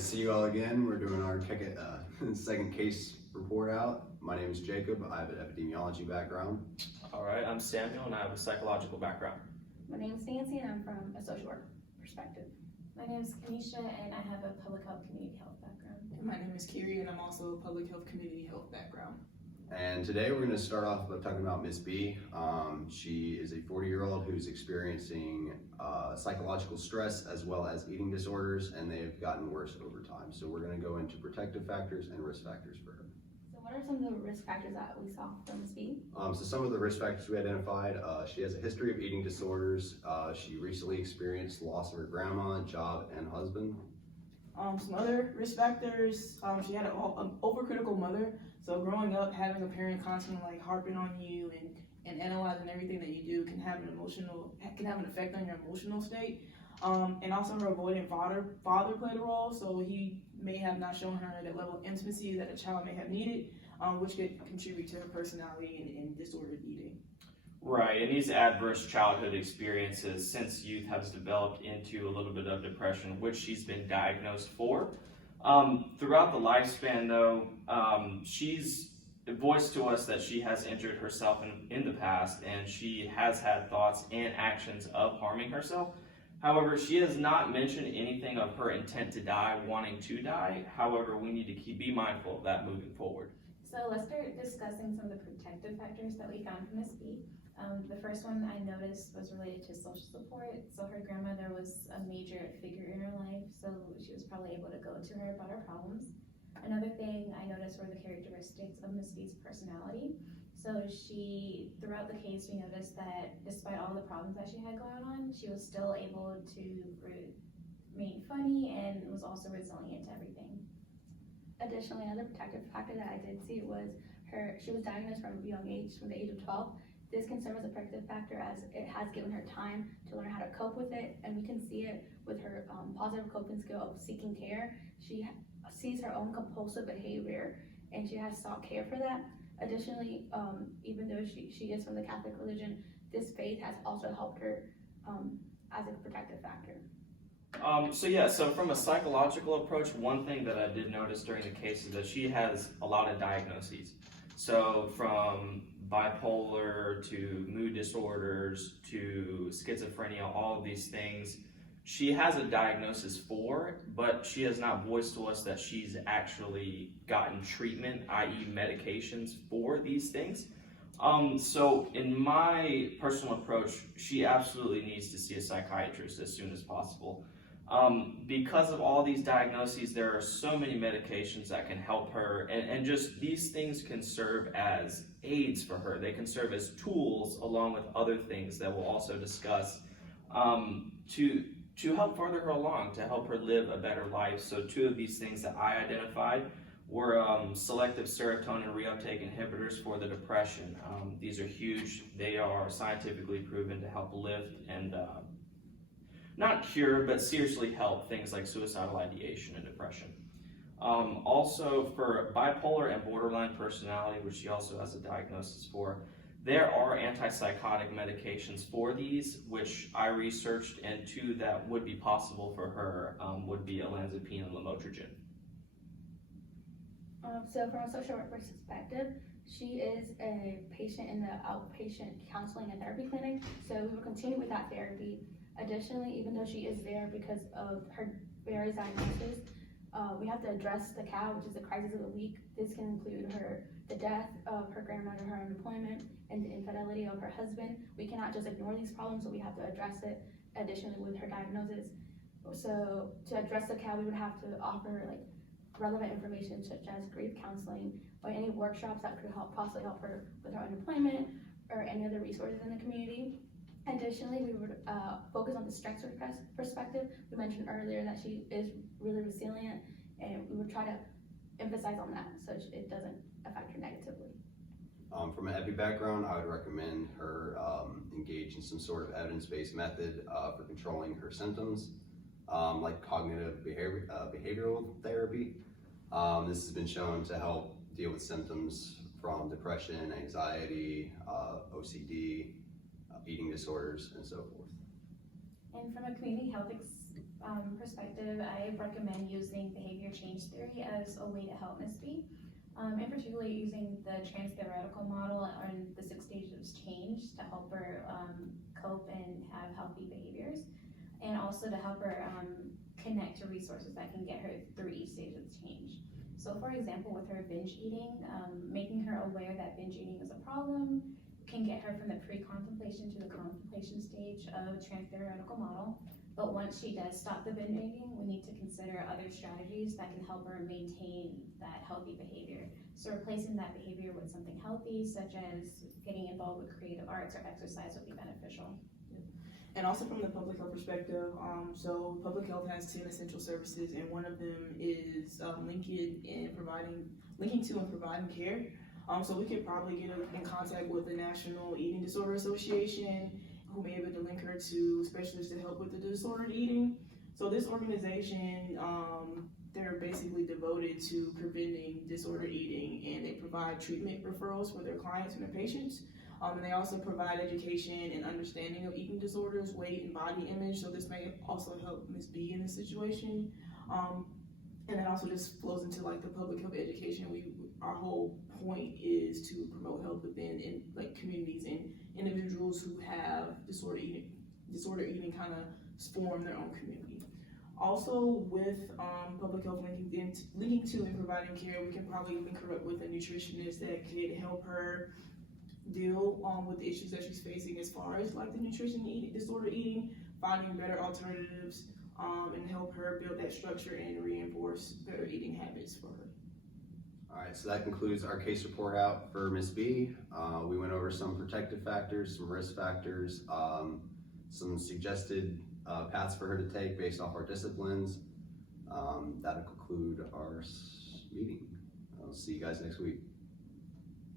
Nice to see you all again. We're doing our second case report out. My name is Jacob. I have an epidemiology background. All right, I'm Samuel and I have a psychological background. My name is Nancy and I'm from a social work perspective. My name is Kanisha and I have a public health community health background. My name is Kiri and I'm also a public health community health background. And today we're going to start off by talking about Miss B. She is a 40-year-old who's experiencing psychological stress as well as eating disorders, and they've gotten worse over time. So we're going to go into protective factors and risk factors for her. So what are some of the risk factors that we saw from Ms. B? So some of the risk factors we identified, she has a history of eating disorders. She recently experienced loss of her grandma, job, and husband. Some other risk factors, she had an overcritical mother. So growing up, having a parent constantly like harping on you and analyzing everything that you do can have an effect on your emotional state. And also her avoidant father played a role. So he may have not shown her the level of intimacy that a child may have needed, which could contribute to her personality and disordered eating. Right, and these adverse childhood experiences since youth has developed into a little bit of depression, which she's been diagnosed for. Throughout the lifespan though, she's voiced to us that she has injured herself in the past and she has had thoughts and actions of harming herself. However, she has not mentioned anything of her intent to die, wanting to die. However, we need to be mindful of that moving forward. So let's start discussing some of the protective factors that we found from Ms. B. The first one I noticed was related to social support. So her grandmother was a major figure in her life, so she was probably able to go to her about her problems. Another thing I noticed were the characteristics of Ms. B's personality. So throughout the case, we noticed that despite all the problems that she had going on, she was still able to remain funny and was also resilient to everything. Additionally, another protective factor that I did see was she was diagnosed from a young age, from the age of 12. This can serve as a protective factor as it has given her time to learn how to cope with it, and we can see it with her positive coping skill of seeking care. She sees her own compulsive behavior and she has sought care for that. Additionally, even though she is from the Catholic religion, this faith has also helped her as a protective factor. So from a psychological approach, one thing that I did notice during the case is that she has a lot of diagnoses. So from bipolar to mood disorders to schizophrenia, all of these things, she has a diagnosis for, but she has not voiced to us that she's actually gotten treatment, i.e. medications for these things. So in my personal approach, she absolutely needs to see a psychiatrist as soon as possible. Because of all these diagnoses, there are so many medications that can help her, and just these things can serve as aids for her. They can serve as tools along with other things that we'll also discuss to help further her along, to help her live a better life. So two of these things that I identified were selective serotonin reuptake inhibitors for the depression. These are huge. They are scientifically proven to help lift and not cure, but seriously help things like suicidal ideation and depression. Also for bipolar and borderline personality, which she also has a diagnosis for, there are antipsychotic medications for these, which I researched, and two that would be possible for her would be olanzapine and lamotrigine. So from a social work perspective, she is a patient in the outpatient counseling and therapy clinic, so we will continue with that therapy. Additionally, even though she is there because of her various diagnoses, we have to address the CAL, which is the crisis of the week. This can include the death of her grandmother, her unemployment, and the infidelity of her husband. We cannot just ignore these problems, so we have to address it. Additionally, with her diagnosis, so to address the CAL, we would have to offer relevant information such as grief counseling or any workshops that could possibly help her with her unemployment or any other resources in the community. Additionally, we would focus on the stress perspective. We mentioned earlier that she is really resilient, and we would try to emphasize on that so it doesn't affect her negatively. From an epi background, I would recommend her engage in some sort of evidence-based method for controlling her symptoms, like cognitive behavioral therapy. This has been shown to help deal with symptoms from depression, anxiety, OCD, eating disorders, and so forth. And from a community health perspective, I recommend using behavior change theory as a way to help Miss B. And particularly using the trans-theoretical model and the 6 stages of change to help her cope and have healthy behaviors, and also to help her connect to resources that can get her through each stage of change. So for example, with her binge eating, making her aware that binge eating is a problem can get her from the pre-contemplation to the contemplation stage of trans-theoretical model. But once she does stop the binge eating, we need to consider other strategies that can help her maintain that healthy behavior. So replacing that behavior with something healthy, such as getting involved with creative arts or exercise, would be beneficial. And also from the public health perspective, so public health has 10 essential services, and one of them is linking to and providing care. So we could probably get in contact with the National Eating Disorder Association, who may be able to link her to specialists to help with the disordered eating. So this organization, they're basically devoted to preventing disordered eating, and they provide treatment referrals for their clients and their patients. And they also provide education and understanding of eating disorders, weight, and body image. So this may also help Ms. B in this situation. And that also just flows into like the public health education. Our whole point is to promote health within communities and individuals who have disorder eating kind of form their own community. Also with public health linking to and providing care, we can probably link her up with a nutritionist that could help her deal with the issues that she's facing as far as like the disorder eating, finding better alternatives, and help her build that structure and reinforce better eating habits for her. All right, so that concludes our case report out for Ms. B. We went over some protective factors, some risk factors, some suggested paths for her to take based off our disciplines. That'll conclude our meeting. I'll see you guys next week.